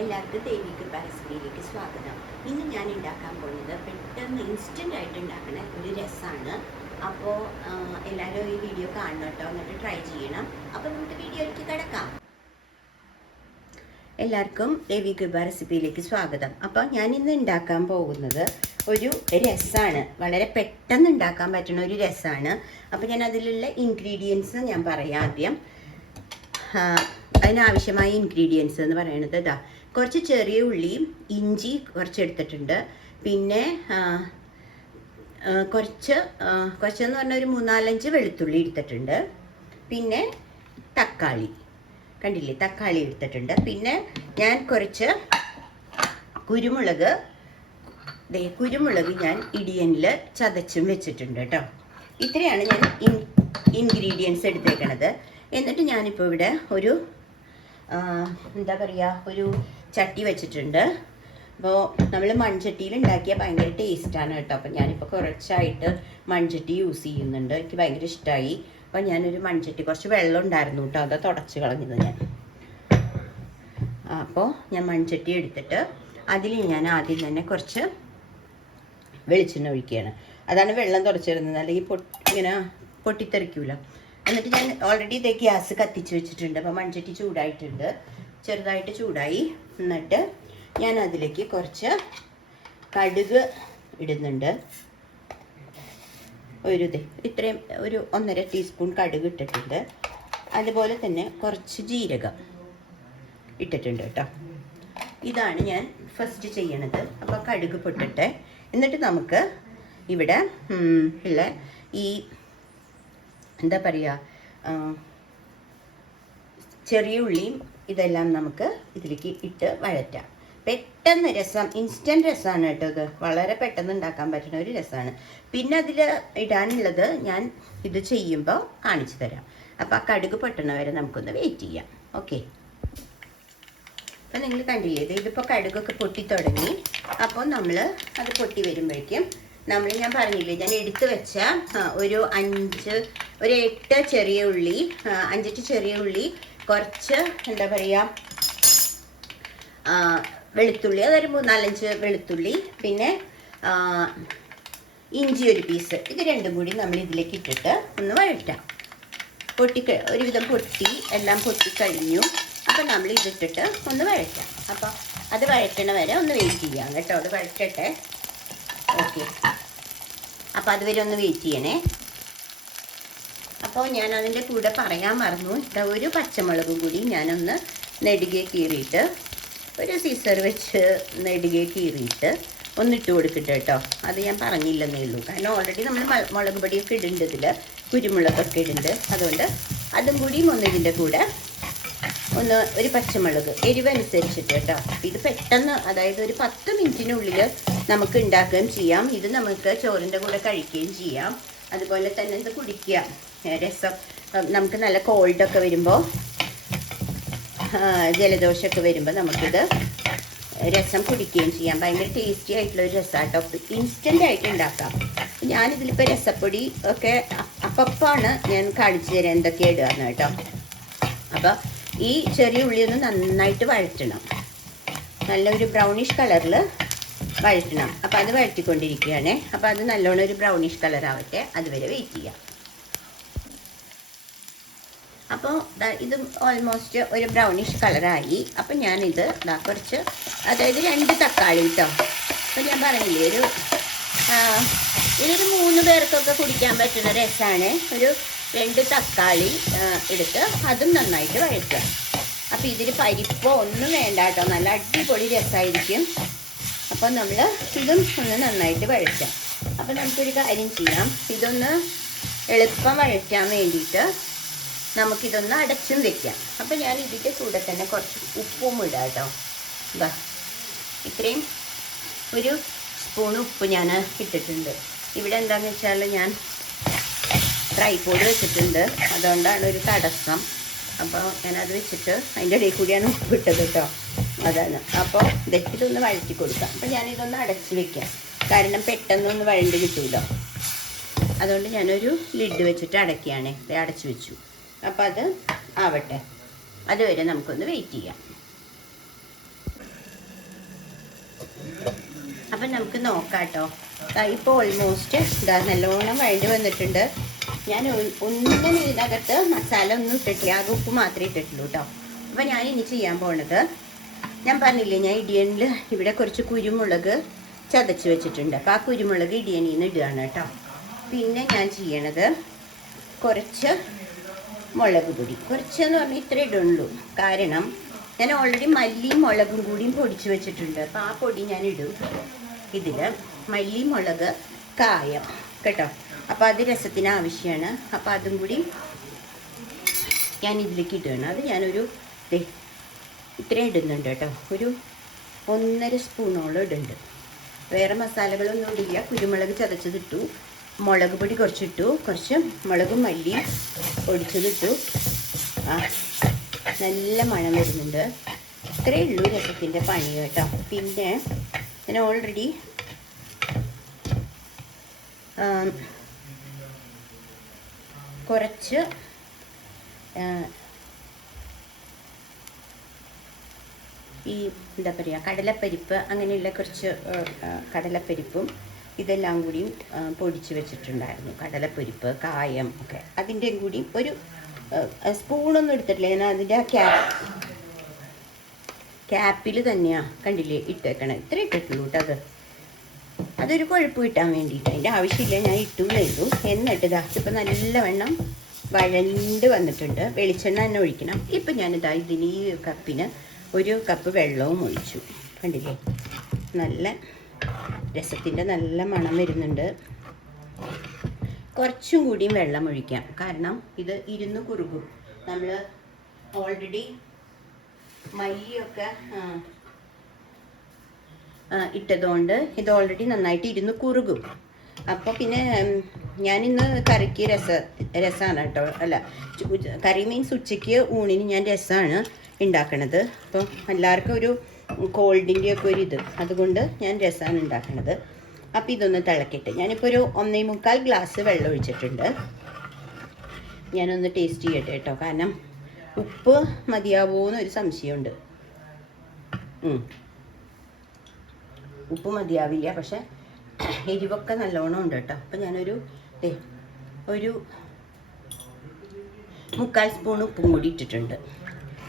എല്ലാവർക്കും ദേവിക്ക് റെസിപ്പിയിലേക്ക് സ്വാഗതം. ഇന്ന് ഞാൻ ഉണ്ടാക്കാൻ പോകുന്നത് പെട്ടെന്ന് ഇൻസ്റ്റൻ്റ് ആയിട്ട് ഉണ്ടാക്കുന്ന ഒരു രസമാണ്. അപ്പോൾ എല്ലാവരും ഈ വീഡിയോ കാണണം കേട്ടോ, എന്നിട്ട് ട്രൈ ചെയ്യണം. അപ്പോൾ നമുക്ക് വീഡിയോയിലേക്ക് കിടക്കാം. എല്ലാവർക്കും ദേവി കൃപ റെസിപ്പിയിലേക്ക് സ്വാഗതം. അപ്പോൾ ഞാൻ ഇന്ന് ഉണ്ടാക്കാൻ പോകുന്നത് ഒരു രസമാണ്. വളരെ പെട്ടെന്ന് ഉണ്ടാക്കാൻ പറ്റുന്ന ഒരു രസമാണ്. അപ്പോൾ ഞാൻ അതിലുള്ള ഇൻഗ്രീഡിയൻസ് ഞാൻ പറയാം ആദ്യം. അതിനാവശ്യമായ ഇൻഗ്രീഡിയൻസ് എന്ന് പറയുന്നത് ഇതാ, കുറച്ച് ചെറിയ ഉള്ളിയും ഇഞ്ചി കുറച്ച് എടുത്തിട്ടുണ്ട്. പിന്നെ കുറച്ചെന്ന് പറഞ്ഞാൽ ഒരു 3-4 വെളുത്തുള്ളി എടുത്തിട്ടുണ്ട്. പിന്നെ തക്കാളി കണ്ടില്ലേ, തക്കാളി എടുത്തിട്ടുണ്ട്. പിന്നെ ഞാൻ കുറച്ച് കുരുമുളക് ഞാൻ ഇടിയനിൽ ചതച്ചും വെച്ചിട്ടുണ്ട് കേട്ടോ. ഇത്രയാണ് ഞാൻ ഇൻഗ്രീഡിയൻസ് എടുത്തേക്കണത്. എന്നിട്ട് ഞാനിപ്പോൾ ഇവിടെ ഒരു എന്താ പറയുക, ഒരു ചട്ടി വെച്ചിട്ടുണ്ട്. അപ്പോൾ നമ്മൾ മൺചട്ടിയിൽ ഉണ്ടാക്കിയാൽ ഭയങ്കര ടേസ്റ്റാണ് കേട്ടോ. അപ്പോൾ ഞാനിപ്പോൾ കുറച്ചായിട്ട് മൺചട്ടി യൂസ് ചെയ്യുന്നുണ്ട്. എനിക്ക് ഭയങ്കര ഇഷ്ടമായി. അപ്പോൾ ഞാനൊരു മൺചട്ടി, കുറച്ച് വെള്ളം ഉണ്ടായിരുന്നു കേട്ടോ, അത് തുടച്ച് കളഞ്ഞത് ഞാൻ. അപ്പോൾ ഞാൻ മൺചട്ടി എടുത്തിട്ട് അതിൽ ഞാൻ ആദ്യം തന്നെ കുറച്ച് വെളിച്ചെണ്ണ ഒഴിക്കുകയാണ്. അതാണ് വെള്ളം തുടച്ചിരുന്നത്, അല്ലെങ്കിൽ ഇങ്ങനെ പൊട്ടിത്തെറിക്കൂല. എന്നിട്ട് ഞാൻ ഓൾറെഡി ഇതേ ഗ്യാസ് കത്തിച്ച് വെച്ചിട്ടുണ്ട്. അപ്പോൾ മൺചട്ടി ചൂടായിട്ടുണ്ട്, ചെറുതായിട്ട് ചൂടായി. എന്നിട്ട് ഞാൻ അതിലേക്ക് കുറച്ച് കടുക് ഇടുന്നുണ്ട്. ഇത്രയും ഒരു 1.5 ടീസ്പൂൺ കടുക് ഇട്ടിട്ടുണ്ട്. അതുപോലെ തന്നെ കുറച്ച് ജീരകം ഇട്ടിട്ടുണ്ട് കേട്ടോ. ഇതാണ് ഞാൻ ഫസ്റ്റ് ചെയ്യണത്. അപ്പോൾ കടുക് പൊട്ടിട്ടെ. എന്നിട്ട് നമുക്ക് ഇവിടെ ഉള്ള ഈ എന്താ പറയുക, ചെറിയ ഉള്ളിയും ഇതെല്ലാം നമുക്ക് ഇതിലേക്ക് ഇട്ട് വഴറ്റാം. പെട്ടെന്ന് രസം, ഇൻസ്റ്റൻറ്റ് രസമാണ് കേട്ടോ ഇത്. വളരെ പെട്ടെന്ന് ഉണ്ടാക്കാൻ പറ്റുന്ന ഒരു രസമാണ്. പിന്നെ അതിൽ ഇടാനുള്ളത് ഞാൻ ഇത് ചെയ്യുമ്പോൾ കാണിച്ചു തരാം. അപ്പോൾ ആ കടുക് പൊട്ടണ വരെ നമുക്കൊന്ന് വെയിറ്റ് ചെയ്യാം. ഓക്കെ, അപ്പം നിങ്ങൾ കണ്ടില്ലേ, ഇതിപ്പോൾ കടുകൊക്കെ പൊട്ടി തുടങ്ങി. അപ്പോൾ നമ്മൾ അത് പൊട്ടി വരുമ്പോഴേക്കും ഞാൻ പറഞ്ഞില്ലേ, ഞാൻ എടുത്തു വെച്ച ഒരു 8 ചെറിയ ഉള്ളി, 5-8 ചെറിയ ഉള്ളി, കുറച്ച് എന്താ പറയുക വെളുത്തുള്ളി, അതൊരു 3-4 വെളുത്തുള്ളി, പിന്നെ ഇഞ്ചി ഒരു പീസ്, ഇത് രണ്ടും കൂടി നമ്മൾ ഇതിലേക്ക് ഇട്ടിട്ട് ഒന്ന് വഴറ്റാം. ഒരുവിധം എല്ലാം പൊട്ടിക്കഴിഞ്ഞു. അപ്പം നമ്മൾ ഇതിട്ടിട്ട് ഒന്ന് വഴറ്റാം. അപ്പോൾ അത് വഴറ്റണ വരെ ഒന്ന് വെയിറ്റ് ചെയ്യാം കേട്ടോ. അത് വഴറ്റട്ടെ. ഓക്കെ, അപ്പോൾ അതുവരെ ഒന്ന് വെയിറ്റ് ചെയ്യണേ. അപ്പോൾ ഞാൻ അതിൻ്റെ കൂടെ പറയാൻ മറന്നു, ഒരു പച്ചമുളക് കൂടി ഞാനൊന്ന് നെടുകെ കീറിയിട്ട്, ഒരു സീസർ വെച്ച് നെടുകെ കീറിയിട്ട് ഒന്നിട്ട് കൊടുക്കട്ടെ കേട്ടോ. അത് ഞാൻ പറഞ്ഞില്ലെന്നേ ഉള്ളൂ, കാരണം ഓൾറെഡി നമ്മൾ മുളക് പൊടിയൊക്കെ ഇടുന്നുണ്ട്, ഇതിൽ കുരുമുളകൊക്കെ ഇടുന്നുണ്ട്. അതുകൊണ്ട് അതും കൂടിയും ഒന്ന് ഇതിൻ്റെ കൂടെ ഒരു പച്ചമുളക് എരിവനുസരിച്ചിട്ട് കേട്ടോ. ഇത് പെട്ടെന്ന്, അതായത് ഒരു 10 മിനിറ്റിനുള്ളിൽ നമുക്ക് ഉണ്ടാക്കുകയും ചെയ്യാം. ഇത് നമുക്ക് ചോറിൻ്റെ കൂടെ കഴിക്കുകയും ചെയ്യാം. അതുപോലെ തന്നെ ഇത് കുടിക്കുക, രസം. നമുക്ക് നല്ല കോൾഡൊക്കെ വരുമ്പോൾ, ജലദോഷമൊക്കെ വരുമ്പോൾ നമുക്കിത് രസം കുടിക്കുകയും ചെയ്യാം. ഭയങ്കര ടേസ്റ്റി ആയിട്ടുള്ളൊരു രസമാട്ടോ. ഇൻസ്റ്റൻ്റ് ആയിട്ട് ഉണ്ടാക്കാം. ഞാനിതിലിപ്പോൾ രസപ്പൊടി ഒക്കെ അപ്പപ്പാണ് ഞാൻ കാണിച്ചു തരാം എന്തൊക്കെയാണ് ഇടുകയെന്ന് കേട്ടോ. അപ്പോൾ ഈ ചെറിയ ഉള്ളി ഒന്ന് നന്നായിട്ട് വഴറ്റണം, നല്ലൊരു ബ്രൗണിഷ് കളറിൽ വഴറ്റണം. അപ്പോൾ അത് വഴറ്റിക്കൊണ്ടിരിക്കുകയാണേ. അപ്പോൾ അത് നല്ലോണം ഒരു ബ്രൗണിഷ് കളർ ആവട്ടെ, അതുവരെ വെയിറ്റ് ചെയ്യാം. അപ്പോൾ ഇത് ഓൾമോസ്റ്റ് ഒരു ബ്രൗണിഷ് കളറായി. അപ്പം ഞാനിത് കുറച്ച്, അതായത് 2 തക്കാളി കേട്ടോ. അപ്പോൾ ഞാൻ പറഞ്ഞില്ലേ, ഇതൊരു 3 പേർക്കൊക്കെ കുടിക്കാൻ പറ്റുന്ന രസമാണ്. ഒരു 2 തക്കാളി എടുത്ത് അതും നന്നായിട്ട് വഴറ്റുക. അപ്പോൾ ഇതിൽ പരിപ്പോ ഒന്നും വേണ്ട കേട്ടോ, നല്ല അടിപൊളി രസമായിരിക്കും. അപ്പോൾ നമ്മൾ ഇതും ഒന്ന് നന്നായിട്ട് വഴറ്റാം. അപ്പോൾ നമുക്കൊരു കാര്യം ചെയ്യാം, ഇതൊന്ന് എളുപ്പം വഴറ്റാൻ വേണ്ടിയിട്ട് നമുക്കിതൊന്ന് അടച്ചും വെക്കാം. അപ്പോൾ ഞാൻ ഇതിൻ്റെ കൂടെ തന്നെ കുറച്ച് ഉപ്പും ഇടാം കേട്ടോ. ഇത്രയും ഒരു സ്പൂൺ ഉപ്പ് ഞാൻ ഇട്ടിട്ടുണ്ട്. ഇവിടെ എന്താണെന്ന് വെച്ചാൽ ഞാൻ ട്രൈപോഡ് വെച്ചിട്ടുണ്ട്, അതുകൊണ്ടാണ് ഒരു തടസ്സം. അപ്പോൾ ഞാനത് വെച്ചിട്ട് അതിൻ്റെ ഇടയിൽ കൂടിയാണ് ഉപ്പ് ഇട്ടത് കേട്ടോ, അതാണ്. അപ്പോൾ ഇതൊന്ന് വഴറ്റി കൊടുക്കാം. അപ്പോൾ ഞാനിതൊന്ന് അടച്ച് വെക്കാം, കാരണം പെട്ടെന്നൊന്ന് വഴണ്ട് കിട്ടുമല്ലോ. അതുകൊണ്ട് ഞാനൊരു ലിഡ് വെച്ചിട്ട് അടയ്ക്കുകയാണ്. അടച്ചു വെച്ചു. അപ്പോൾ അത് ആവട്ടെ, അതുവരെ നമുക്കൊന്ന് വെയിറ്റ് ചെയ്യാം. നമുക്ക് നോക്കാം കേട്ടോ. ഇപ്പോൾ ഓൾമോസ്റ്റ് ഇതാ നല്ലോണം വഴണ്ടി വന്നിട്ടുണ്ട്. ഞാൻ ഒന്നും ഇതിനകത്ത് മസാല ഒന്നും ഇട്ടിട്ടില്ല, ആകെ ഉപ്പ് മാത്രമേ ഇട്ടിട്ടുള്ളൂ കേട്ടോ. അപ്പോൾ ഞാൻ ഇനി ചെയ്യാൻ പോണത്, ഞാൻ പറഞ്ഞില്ലേ ഞാൻ ഇടിയനിൽ ഇവിടെ കുറച്ച് കുരുമുളക് ചതച്ച് വെച്ചിട്ടുണ്ട്. അപ്പോൾ ആ കുരുമുളക് ഇടിയനിൽ നിന്ന് ഇടുകയാണ് കേട്ടോ. പിന്നെ ഞാൻ ചെയ്യണത് കുറച്ച് മുളക് പൊടി, കുറച്ചെന്ന് പറഞ്ഞാൽ ഇത്ര ഇടുള്ളൂ. കാരണം ഞാൻ ഓൾറെഡി മല്ലിയും മുളകും കൂടിയും പൊടിച്ച് വെച്ചിട്ടുണ്ട്. അപ്പോൾ ആ പൊടി ഞാൻ ഇടും ഇതിൽ. മല്ലി, മുളക്, കായം കേട്ടോ. അപ്പോൾ അത് രസത്തിന് ആവശ്യമാണ്. അപ്പോൾ അതും കൂടി ഞാൻ ഇതിലേക്ക് ഇടുകയാണ്. അത് ഞാനൊരു ഇത്രയും ഇടുന്നുണ്ട് കേട്ടോ. ഒരു 1.5 സ്പൂണോളം ഇടുന്നുണ്ട്. വേറെ മസാലകളൊന്നും ഇടില്ല. കുരുമുളക് ചതച്ചതിട്ടു, മുളക് പൊടി കുറച്ചിട്ടു, കുറച്ച് മുളകും മല്ലിയും പൊടിച്ചതിട്ടു. നല്ല മണം വരുന്നുണ്ട്. ഇത്രയേ ഉള്ളൂ രസത്തിൻ്റെ പണി കേട്ടോ. പിന്നെ ഞാൻ ഓൾറെഡി കുറച്ച് ഈ എന്താ പറയുക കടലപ്പരിപ്പ്, അങ്ങനെയുള്ള കുറച്ച് കടലപ്പരിപ്പും ഇതെല്ലാം കൂടിയും പൊടിച്ച് വെച്ചിട്ടുണ്ടായിരുന്നു. കടലപ്പരിപ്പ്, കായം ഒക്കെ അതിൻ്റെയും കൂടി ഒരു സ്പൂണൊന്നും എടുത്തിട്ടില്ല. ഞാൻ അതിൻ്റെ ആ ക്യാപ്പിൽ തന്നെയാണ് കണ്ടില്ലേ ഇട്ടേക്കണം. ഇത്ര ഇട്ടിട്ടുള്ളൂ കേട്ടോ. അതൊരു കൊഴുപ്പ് കിട്ടാൻ വേണ്ടിയിട്ട്, അതിൻ്റെ ആവശ്യമില്ല, ഞാൻ ഇട്ടുള്ളൂ. എന്നിട്ട് ഇപ്പം നല്ലവണ്ണം വഴണ്ട് വന്നിട്ടുണ്ട്. വെളിച്ചെണ്ണ തന്നെ ഒഴിക്കണം. ഇപ്പം ഞാനിതാ ഇതിന് ഈ കപ്പിന് 1 കപ്പ് വെള്ളവും ഒഴിച്ചു. കണ്ടില്ലേ നല്ല രസത്തിൻ്റെ നല്ല മണം വരുന്നുണ്ട്. കുറച്ചും കൂടിയും വെള്ളം ഒഴിക്കാം, കാരണം ഇത് ഇരുന്ന് കുറുകും. നമ്മൾ ഓൾറെഡി മല്ലിയൊക്കെ ഇട്ടതുകൊണ്ട് ഇത് ഓൾറെഡി നന്നായിട്ട് ഇരുന്ന് കുറുകും. അപ്പോൾ പിന്നെ ഞാനിന്ന് കറിക്ക് രസമാണ് കേട്ടോ. അല്ല, കറി മീൻസ് ഉച്ചയ്ക്ക് ഊണിന് ഞാൻ രസമാണ് ഉണ്ടാക്കണത്. അപ്പം എല്ലാവർക്കും ഒരു കോൾഡിൻ്റെയൊക്കെ ഒരു ഇത്, അതുകൊണ്ട് ഞാൻ രസമാണ് ഉണ്ടാക്കണത്. അപ്പോൾ ഇതൊന്ന് തിളക്കട്ടെ. ഞാനിപ്പോൾ ഒരു 1.25 ഗ്ലാസ് വെള്ളം ഒഴിച്ചിട്ടുണ്ട്. ഞാനൊന്ന് ടേസ്റ്റ് ചെയ്യട്ടെ കേട്ടോ, കാരണം ഉപ്പ് മതിയാവുമോ എന്നൊരു സംശയമുണ്ട്. ഉപ്പ് മതിയാവില്ല, പക്ഷെ എരിവൊക്കെ നല്ലോണം ഉണ്ട് കേട്ടോ. അപ്പം ഞാനൊരു 1/4 സ്പൂൺ ഉപ്പും കൂടി ഇട്ടിട്ടുണ്ട്.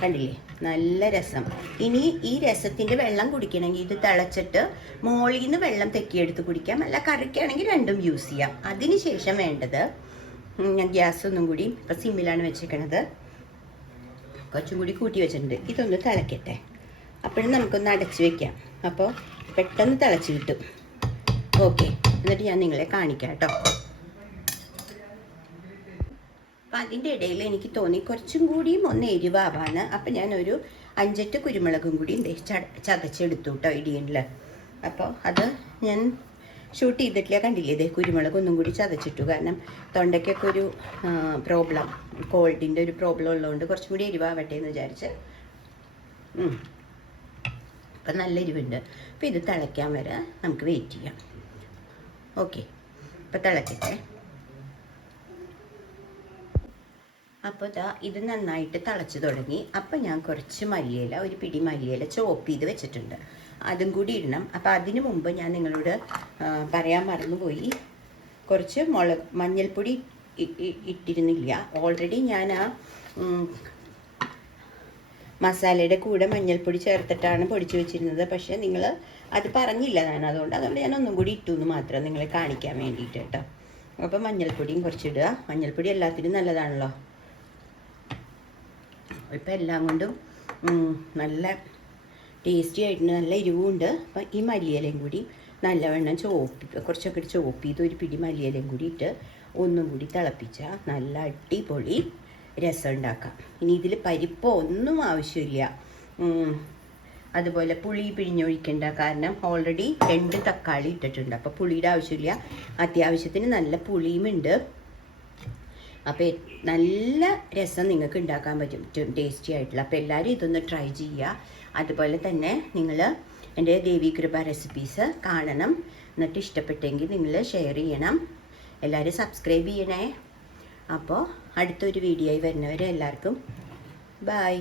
കണ്ടില്ലേ നല്ല രസം. ഇനി ഈ രസത്തിൻ്റെ വെള്ളം കുടിക്കണമെങ്കിൽ ഇത് തിളച്ചിട്ട് മോളിൽ നിന്ന് വെള്ളം തെക്കിയെടുത്ത് കുടിക്കാം, അല്ല കറിക്കാണെങ്കിൽ രണ്ടും യൂസ് ചെയ്യാം. അതിന് ശേഷം വേണ്ടത്, ഞാൻ ഗ്യാസ് ഒന്നും കൂടി ഇപ്പം സിമ്മിലാണ് വെച്ചേക്കണത്, കുറച്ചും കൂടി കൂട്ടി വെച്ചിട്ടുണ്ട്. ഇതൊന്ന് തിളക്കട്ടെ, അപ്പോഴും നമുക്കൊന്ന് അടച്ച് വെക്കാം. അപ്പോൾ പെട്ടെന്ന് തിളച്ച് കിട്ടും. ഓക്കെ, എന്നിട്ട് ഞാൻ നിങ്ങളെ കാണിക്കാം കേട്ടോ. അപ്പം അതിൻ്റെ ഇടയിൽ എനിക്ക് തോന്നി കുറച്ചും കൂടിയും ഒന്ന് എരിവാവാണ്. അപ്പം ഞാനൊരു 5-8 കുരുമുളകും കൂടി ചതച്ചെടുത്തു കേട്ടോ ഇടിയനിൽ. അപ്പോൾ അത് ഞാൻ ഷൂട്ട് ചെയ്തിട്ടില്ല, കണ്ടില്ലേ ഇതേ കുരുമുളക് ഒന്നും കൂടി ചതച്ചിട്ടു. കാരണം തൊണ്ടയ്ക്കൊക്കെ ഒരു പ്രോബ്ലം, കോൾഡിൻ്റെ ഒരു പ്രോബ്ലം ഉള്ളതുകൊണ്ട് കുറച്ചും കൂടി എരിവാവട്ടെ എന്ന് വിചാരിച്ച്. അപ്പം നല്ല എരിവുണ്ട്. അപ്പോൾ ഇത് തിളയ്ക്കാൻ വരെ നമുക്ക് വെയിറ്റ് ചെയ്യാം. ഓക്കെ, ഇപ്പം തിളക്കട്ടെ. അപ്പോൾ ഇത് നന്നായിട്ട് തിളച്ച് തുടങ്ങി. അപ്പം ഞാൻ കുറച്ച് മല്ലിയില, ഒരു പിടി മല്ലിയില ചോപ്പ് ചെയ്ത് വെച്ചിട്ടുണ്ട്, അതും കൂടി ഇടണം. അപ്പോൾ അതിനു മുമ്പ് ഞാൻ നിങ്ങളോട് പറയാൻ മറന്നുപോയി, കുറച്ച് മഞ്ഞൾപ്പൊടി ഇട്ടിരുന്നില്ല. ഓൾറെഡി ഞാൻ ആ മസാലയുടെ കൂടെ മഞ്ഞൾപ്പൊടി ചേർത്തിട്ടാണ് പൊടിച്ച് വെച്ചിരുന്നത്. പക്ഷേ നിങ്ങൾ അത് പറഞ്ഞില്ല ഞാൻ, അതുകൊണ്ട് ഞാൻ ഒന്നും കൂടി ഇട്ടു എന്ന് മാത്രം നിങ്ങളെ കാണിക്കാൻ വേണ്ടിയിട്ട് കേട്ടോ. അപ്പോൾ മഞ്ഞൾപ്പൊടിയും കുറച്ചിടുക. മഞ്ഞൾപ്പൊടി എല്ലാത്തിനും നല്ലതാണല്ലോ. ഇപ്പം എല്ലാം കൊണ്ടും നല്ല ടേസ്റ്റി ആയിട്ട് നല്ല എരിവുണ്ട്. അപ്പം ഈ മല്ലിയിലയും കൂടി നല്ലവണ്ണം കുറച്ചൊക്കെ ചോപ്പ് ചെയ്ത് ഒരു പിടി മല്ലിയിലയും കൂടി ഇട്ട് ഒന്നും കൂടി തിളപ്പിച്ചാൽ നല്ല അടിപൊളി രസം ഉണ്ടാക്കാം. ഇനി ഇതിൽ പരിപ്പോ ഒന്നും ആവശ്യമില്ല. അതുപോലെ പുളി പിഴിഞ്ഞൊഴിക്കേണ്ട, കാരണം ഓൾറെഡി 2 തക്കാളി ഇട്ടിട്ടുണ്ട്. അപ്പോൾ പുളിയുടെ ആവശ്യമില്ല. അത്യാവശ്യത്തിന് നല്ല പുളിയുമുണ്ട്. അപ്പോൾ നല്ല രസം നിങ്ങൾക്ക് ഉണ്ടാക്കാൻ പറ്റും, ടേസ്റ്റി ആയിട്ടുള്ള. അപ്പോൾ എല്ലാവരും ഇതൊന്ന് ട്രൈ ചെയ്യുക. അതുപോലെ തന്നെ നിങ്ങൾ എൻ്റെ ദേവീകൃപ റെസിപ്പീസ് കാണണം. എന്നിട്ട് ഇഷ്ടപ്പെട്ടെങ്കിൽ നിങ്ങൾ ഷെയർ ചെയ്യണം. എല്ലാവരും സബ്സ്ക്രൈബ് ചെയ്യണേ. അപ്പോൾ അടുത്തൊരു വീഡിയോയിൽ വരുന്നവരെ എല്ലാവർക്കും ബൈ.